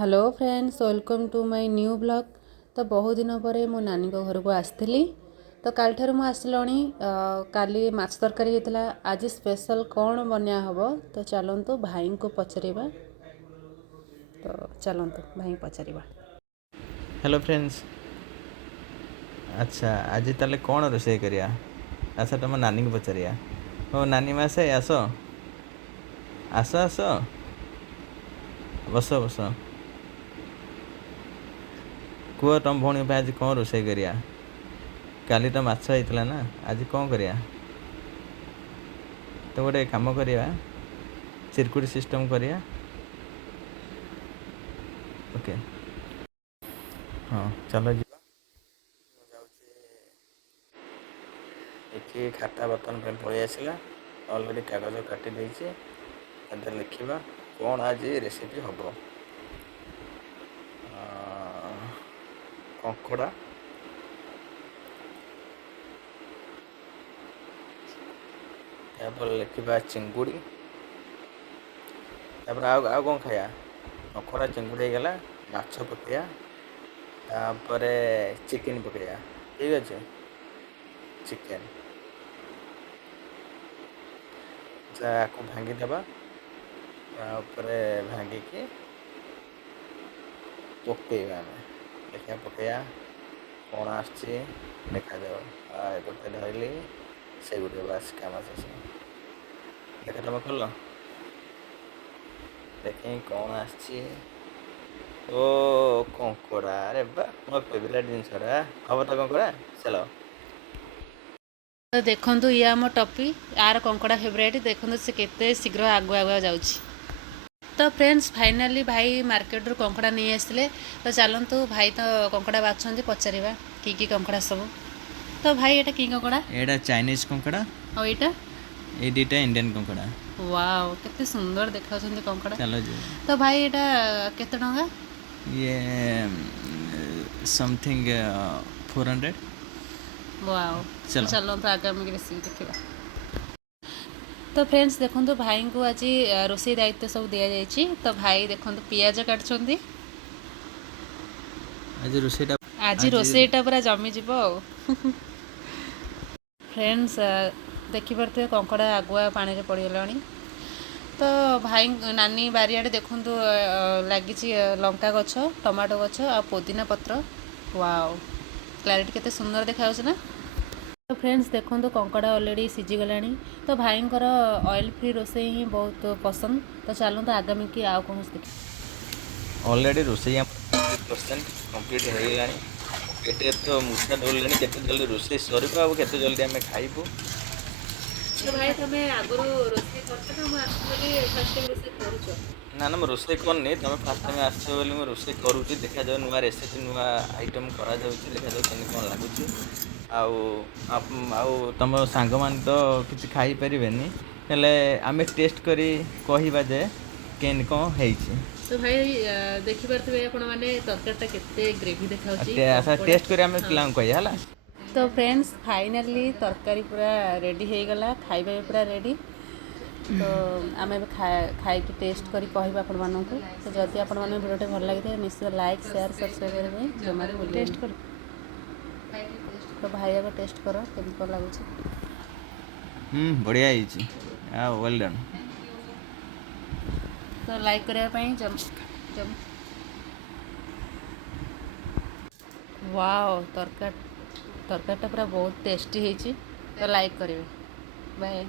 Hello friends, welcome to my new blog. तो बहुत दिन पर मो नानी घर को आसती। तो काल ठार मु आसलणी। काली माछ तरकारी होता। आज स्पेशल कौन बनिया हम। तो चलतु भाई को पचारिबा। तो चलतु भाई पचारिबा। Hello friends. अच्छा आज ताले कौन रोषे करिया? अच्छा तुम नानी को पचारिया। ओ नानी मासे आस आस आस बस बस। कुह तुम भौणी आज कौन रोषे करिया? काली तो माछ होता ना, आज कौन करिया? तो गोटे काम करिया, चिरकुड़ी सिस्टम करिया। ओके हाँ चलो जी। ये खाता बर्तन पे पलि आसला। अलरेडी कागज काटी देछि। लिखा कौन आज रेसिपी हम। कंकड़ा लिखा चिंगुड़ी। तापर आउ कौन खाया? कंकड़ा चिंगुड़ी गला। माछ पकया। तापर चिकेन पकया। ठीक अच्छे। चिकेन को भांगी देबा। तापर भांगिकी पकईबा। देखा पकया कौन आसची देखा गोटे धरली से गोटे बास काम शेष। देखा तुम खोल देख कौन आसची। ओ कंकड़ा। अरे बा मोर फेवरेट जिनसरा हम तो कंकड़ा। चलो तो देखो ये आम टपी यार कंकड़ा फेवरेट। देखो से केते शीघ्र आगु आगुआ जाउछि। तो फ्रेंड्स फाइनाली भाई मार्केट रू कंकड़ा नहीं आसले। तो चलतु भाई तो कंकड़ा बाछुंती पचारिबा की कंकड़ा सब। तो भाई एटा की कंकड़ा? एटा चाइनीज कंकड़ा। और एटा ए दुटा इंडियन कंकड़ा। वाओ केते सुंदर देखाउछंती कंकड़ा। चलो जी। तो भाई एटा केते टंका? ये समथिंग 400। वाओ। तो चलो चलतु आगामी रेसिपी देखिबा। तो फ्रेंड्स देखो भाई को आज रोषे दायित्व सब दि जाइए। तो भाई देखो पियाज काटुंट। आज रोषेटा आज रोषेटा पूरा जमी जीव। फ्रेंड्स देखिपे कंकड़ा आगुआ पानी में पड़गला। तो भाई नानी बारियाड़े देखु लगी लंका गछ, टमाटो गछ आ पुदीना पत्र। वाओ क्लारिटी केते सुंदर देखा ना। तो फ्रेंड्स देखो कंकड़ा ऑलरेडी सीझीगला। तो भाई ऑयल फ्री रोषे ही बहुत पसंद। तो चलते आगामी की आउ कौन देख। ऑलरेडी रोषे 100% कंप्लीट हो गला। पेटे तो मुठा धरले केते जल्दी रोषे सर केते जल्दी आम खाइबू। तो भाई तुम आगु रोषे कर ना ना रोषे करनी तुम फास्ट टाइम आस रोषे करुँच। देखा जाऊ नुआ रेसिपी नुआ आइटम करा देखा जाऊ केन कौन लगुच। तुम सांग मान तो किसी खाई पारे हेले आमे टेस्ट करी कहवा जे केन कौन है। तो भाई देखिपे आपण मैंने तरकारीटा केते ग्रेवी देखा। टेस्ट करी आमे पिला कहला। तो फ्रेंड्स फाइनाली तरकारी पूरा रेडी हो गला। खाଇବା पूरा रेडी। तो आम खाई टेस्ट करी कहबा आपण मानक। तो जदि आपण माने वीडियो भल लगी निश्चित लाइक शेयर सब्सक्राइब करबे जमा टेस्ट कर। तो भाई आगे टेस्ट कर केमती कौन लगुच। बढ़िया है। Well done. तो लाइक करने जम जम। वाओ तरकारीटा पूरा बहुत टेस्टी है। तो लाइक करेंगे। बाय।